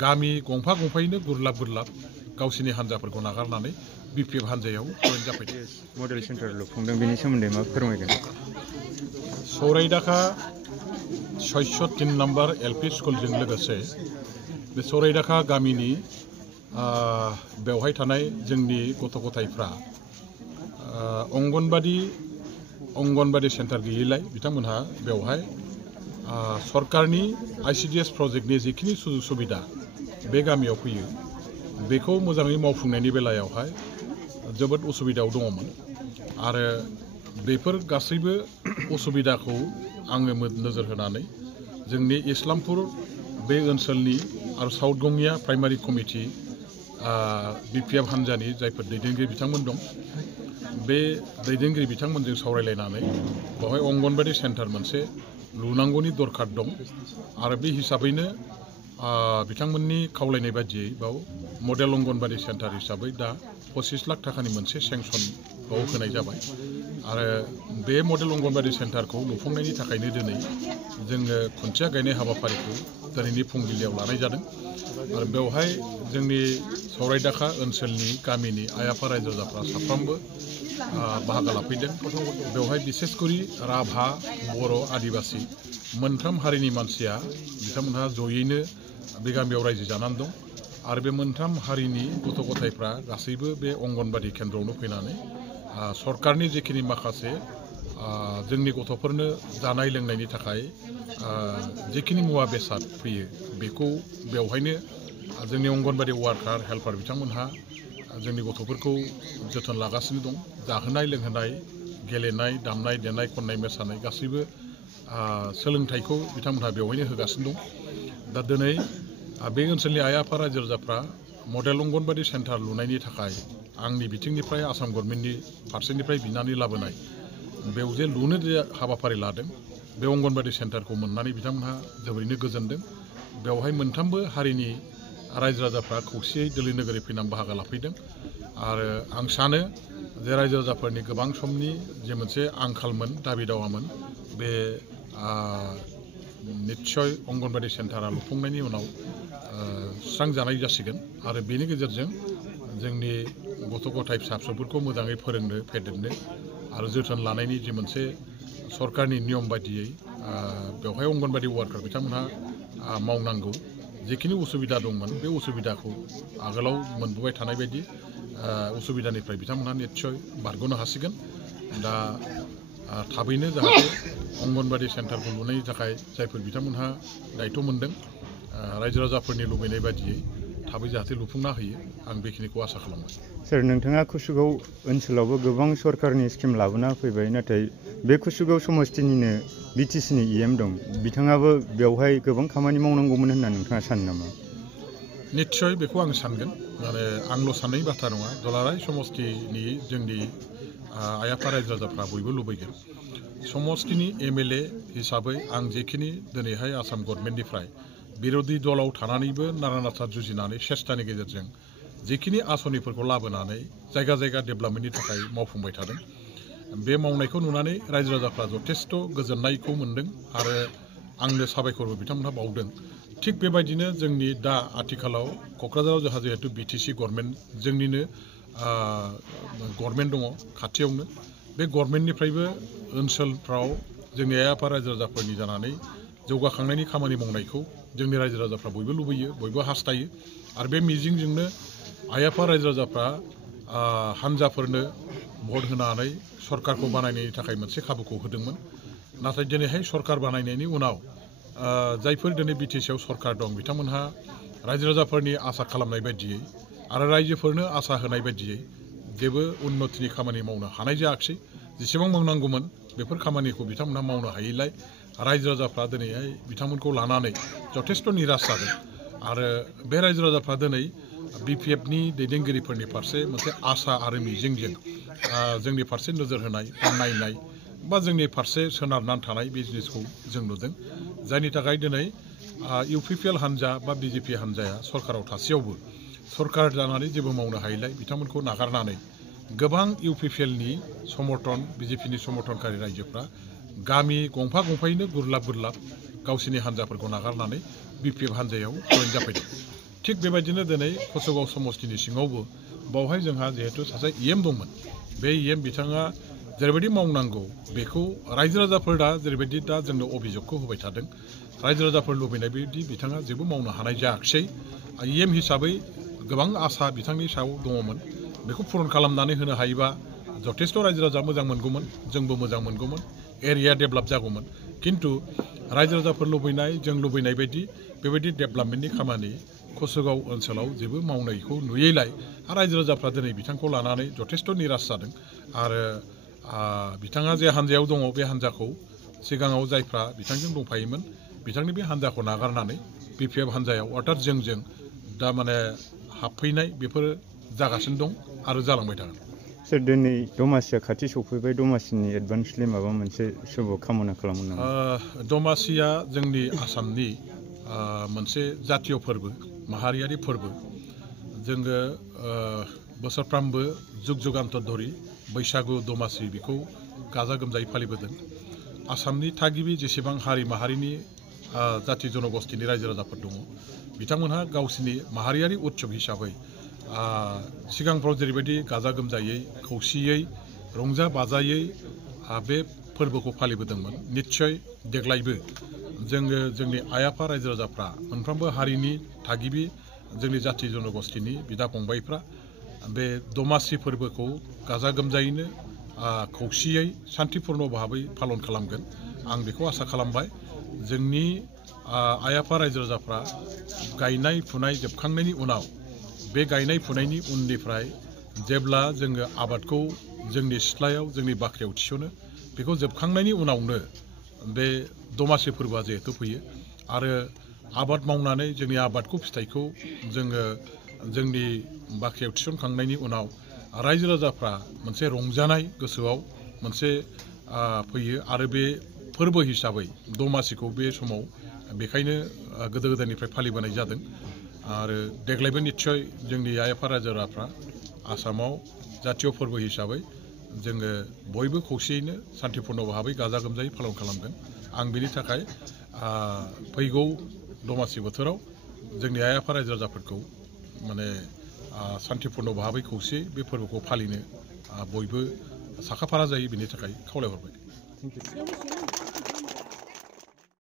गामि गंफा गंफायैनो गुरलाब गुरलाब गावसिनि हान्जाफोरखौ नागारनानै बिपिएफ हान्जायाव जयेन जाफैदों। मडेल सेन्टार लुफुंदों बेनि सोमोन्दै मा फोरमायगोन? सौरायदाखा 603 नम्बर एलपि स्कुलजों लोगोसे बे सौरायदाखा गामिनि बेवहाय थानाय जोंनि गथ' गथायफ्रा अंगनबादि सेन्टार गैयैलाय बिथांमोनहा बेवहाय सरकारनि आईसीडीएस प्रजेक्टनि जिखिनि सुजुग सुबिदा बे गामियाव फैयो बेखौ मोजाङै मावफुंनायनि बेलायावहाय जोबोद उसुबिदायाव दङमोन आरो बेफोर गासैबो उसुबिदाखौ आङो नोजोर होनानै जोंनि इस्लामपुर बे ओनसोलनि आरो साउथ गंगिया प्राइमारि कमिटि बिपिएफ हान्जानि जायफोर दैदेनगिरि बिथांमोन दं बे दैदेनगिरि बिथांमोनजों सावरायलायनानै बेवहाय अंगनबादि सेन्टार मोनसे लुनांगौनि दरखार दं आरो बे हिसाबैनो बिथांमोननि खावलायनाय बादियै बाव मडेल अंगनबादि सेन्टार हिसाबै दा 25 लाख थाखानि मोनसे सेंसन बाव होनाय जाबाय आरो बे मडेल अंगनबादि सेन्टारखौ लुफुंनायनि थाखायनो दिनै जोङो खुन्थिया गायनाय हाबाफारिखौ दिनैनि फुंबिलियाव लानाय जादों आरो बेवहाय जोंनि सौरायदाखा ओनसोलनि गामिनि आइ आफा रायजो राजाफ्रा साफ्रोमबो बाहागो लाफैदों। बेवहाय बिसेसकरि राभा बर' आदिबासि मोनथाम हारिनि मानसिया बिथांमोनहा जयैनो बे गामियाव रायजो जानानै दं आरो बे मोनथाम हारिनि गथ' गथायफ्रा गासैबो बे अंगनबादि केन्द्रआवनो फैनानै सरकारनि जिखिनि माखासे जोंनि गथ'फोरनो जानाय लोंनायनि थाखाय जिखिनि मुवा बेसाद फैयो बेखौ बेवहायनो जोंनि अंगनबादि वार्कार हेल्पार बिथांमोनहा जोंनि गथ'फोरखौ जोथोन लागासिनो दं। जाहोनाय लोंहोनाय गेलेनाय दामनाय देनाय खननाय मोसानाय गासैबो सोलोंथाइखौ बिथांमोनहा बेवहायनो होगासिनो दं। दा दिनै बे ओनसोलनि आइ आफा रायजो राजाफ्रा मडेल अंगनबादि सेन्टार लुनायनि थाखाय आंनि बिथिंनिफ्राय आसाम गभर्नमेन्टनि फारसेनिफ्राय बिनानै लाबोनाय बेव जे लुनो हाबाफारि लादों बे अंगनबादि सेन्टारखौ मोननानै बिथांमोनहा जोबोरैनो गोजोनदों। बेवहाय मोनथामबो हारिनि रायजो राजाफ्रा खौसेयै दोलै नोगोरै फैनानै बाहागो लाफैदों आरो आं सानो जे रायजो राजाफोरनि गोबां समनि जे मोनसे आंखालमोन दाबि दावामोन बे निस्सय अंगनबादि सेन्टारा लुफुंनायनि उनाव सुस्रांजानाय जासिगोन आरो बेनि गेजेरजों जोंनि गथ' गथाय फिसा फिसौफोरखौ मोजाङै फोरोंनो फेदेरनो आरो जोथोन लानायनि जे मोनसे सरकारनि नियम बायदियै बेवहाय अंगनबादि वार्कार बिथांमोनहा मावनांगौ जिखिनि उसुबिदा दंमोन बे उसुबिदाखौ आगोलाव मोनबोबाय थानाय बायदि उसुबिदानिफ्राय बिथांमोनहा निस्सय बारग'नो हासिगोन। दा थाबैनो जाहाथे अंगनबादि सेन्टारखौ लुनायनि थाखाय जायफोर बिथांमोनहा दायथ' मोनदों रायजो राजाफोरनि लुबैनाय बादियै थाबै जाहाथे लुफुंना होयो आं बेखिनिखौ आसा खालामबाय। सार नोंथाङा कुसुगाव ओनसोलावबो गोबां सरकारनि स्किम लाबोना फैबाय नाथाय बे कुसुगाव समस्तिनिनो बिटिसिनि EM दं बिथाङाबो बेवहाय गोबां खामानि मावनांगौमोन होनना नोंथाङा सानो नामा? निस्सय बेखौ आं सानगोन आरो आंल' साननाय बाथ्रा नङा दुलाराय समस्तिनि जोंनि आइ आफा रायजो राजाफ्रा बयबो लुबैगोन। समस्तिनि MLA हिसाबै आं जेखिनि दिनैहाय आसाम गभर्नमेन्टनिफ्राय बिर'धि दलाव थानानैबो नारा नाथा जुजिनानै सेस्तानि गेजेरजों जिखिनि आसनिफोरखौ लाबोनानै जायगा जायगा डेभेलपमेन्टनि थाखाय मावफुंबाय थादों बे मावनायखौ नुनानै रायजो राजाफ्रा जथेस्थ' गोजोननायखौ मोनदों आरो आंनो साबायखरबो बिथांमोनहा बावदों। थिग बेबायदिनो जोंनि दा आथिखालाव क'क्राझाराव जोंहा जिहेतु बिटिसि गभर्नमेन्ट जोंनिनो गभर्नमेन्ट दङ खाथियावनो बे गभर्नमेन्टनिफ्रायबो ओनसोलफ्राव जोंनि आइ आफा रायजो राजाफोरनि जानानै जौगाखांनायनि खामानि मावनायखौ जोंनि रायजो राजाफ्रा बयबो लुबैयो बयबो हास्थायो आरो बे मिजिंजोंनो आइ आफा रायजो राजाफ्रा हान्जाफोरनो भट होनानै सरकारखौ बानायनायनि थाखाय मोनसे खाबुखौ होदोंमोन। नाथाय दिनैहाय सरकार बानायनायनि उनाव जायफोर दिनै बिटिसिआव सरकार दं बिथांमोनहा रायजो राजाफोरनि आसा खालामनाय बायदियै आरो रायजोफोरनो आसा होनाय बायदियै जेबो उन्नतिनि खामानि मावनो हानाय जायाखिसै। जेसेबां मावनांगौमोन बेफोर खामानिखौ बिथांमोनहा मावनो हायैलाय रायजो राजाफ्रा दिनैहाय बिथांमोनखौ लानानै जथेस्थ' निराश जादों आरो बे रायजो राजाफ्रा दिनै बिपिएफनि दैदेनगिरिफोरनि फारसे मोनसे आसा आरो मिजिंजों जोंनि फारसे नोजोर होनाय बा नायनाय बा जोंनि फारसे सोनारनानै थानाय बे जिनिसखौ जों नुदों जायनि थाखाय दिनै UPPL हान्जा बा BJP हान्जाया सरकाराव थासेयावबो सरकार जानानै जेबो मावनो हायैलाय बिथांमोनखौ नागारनानै गोबां UPPLनि समर्थन BJPनि समर्थनकारि रायजोफ्रा गामि गंफा गंफायैनो गुरलाब गुरलाब गावसिनि हान्जाफोरखौ नागारनानै BPF हान्जायाव जयेन जाफैदों। थिग बेबायदिनो दिनै कसुगाव समष्टिनि सिङावबो बावहाय जोंहा जिहेतु सासे इएम दंमोन बे इएम बिथाङा जेरैबायदि मावनांगौ बेखौ रायजो राजाफोरा जेरैबायदि दा जोंनो अभियोगखौ होबाय थादों रायजो राजाफोर लुबैनाय बायदि बिथाङा जेबो मावनो हानाय जायाखिसै इएम हिसाबै गोबां आसा बिथांनि सायाव दङमोन बेखौ पुरन खालामनानै होनो हायोबा जथेस्थ' रायजो राजा मोजां मोनगौमोन जोंबो मोजां मोनगौमोन एरिया डेभेलप जागौमोन खिन्थु रायजो राजाफोर लुबैनाय जों लुबैनाय बायदि बेबायदि डेभेलपमेन्टनि खामानि कसुगाव ओनसोलाव जेबो मावनायखौ नुयैलाय रायजो राजाफ्रा दिनै बिथांखौ लानानै जथेस्थ' निराश जादों आरो बिथाङा जे हान्जायाव दङ बे हान्जाखौ सिगाङाव जायफ्रा बिथांजों दंफायोमोन बिथांनि बे हान्जाखौ नागारनानै बिपिएफ हान्जायाव अर्थात जोंजों दा माने हाबफैनाय बेफोर जागासिनो दं आरो जालांबाय थागोन सोर दिनै दमासिया खाथि सफैबाय दमासिनि एडभान्सलि माबा मोनसे शुभ कामना खालामो नामा दमासिया जोंनि आसामनि मोनसे जातीय फोरबो माहारियारि फोरबो जोङो बोसोरफ्रामबो जुग जुगान्तर धरि बैसागु दमासि बेखौ गाजा गोमजायै फालिबोदों आसामनि थागिबि जेसेबां हारि माहारिनि जाति जनगोष्ठीनि रायजो राजाफोर दङ बिथांमोनहा गावसिनि माहारियारि उत्सब हिसाबै सिगांफ्राव जेरैबायदि गाजा गोमजायै खौसेयै रंजा बाजायै बे फोरबोखौ फालिबोदोंमोन निस्सय देग्लायबो जोङो जोंनि आइ आफा रायजो राजाफ्रा मोनफ्रोमबो हारिनि थागिबि जोंनि जाति जनगोष्ठीनि बिदा फंबायफ्रा बे दमासि फोरबोखौ गाजा गोमजायैनो खौसेयै शान्तिपुर्ण भाबै पालन खालामगोन आं बेखौ आसा खालामबाय जोंनि आइ आफा रायजो राजाफ्रा गायनाय फुनाय जोबखांनायनि उनाव बे गायनाय फुनायनि उननिफ्राय जेब्ला जोङो आबादखौ जोंनि सिथ्लायाव जोंनि बाख्रियाव थिसनो बेखौ जोबखांनायनि उनावनो बे दमासि फोरबोआ जिहेतु फैयो आरो आबाद मावनानै जोंनि आबादखौ फिथाइखौ जोङो जोंनि बाख्रियाव थिसनखांनायनि उनाव रायजो राजाफ्रा मोनसे रंजानाय गोसोआव मोनसे फैयो आरो बे फोरबो हिसाबै दमासिखौ बे समाव बेखायनो गोदो गोदायनिफ्राय फालिबोनाय जादों आरो देग्लायबो निस्सय जोंनि आइ आफा रायजो राजाफ्रा आसामाव जातीय फोरबो हिसाबै जोङो बयबो खौसेयैनो शान्तिपुर्ण भाबै गाजा गोमजायै पालन खालामगोन आं बिनि थाखाय फैगौ दमासि बोथोराव जोंनि आइ आफा रायजो राजाफोरखौ माने शान्तिपुर्ण भाबै खौसेयै बे फोरबोखौ फालिनो बयबो साखाफारा जायो बिनि थाखाय खावलायहरबाय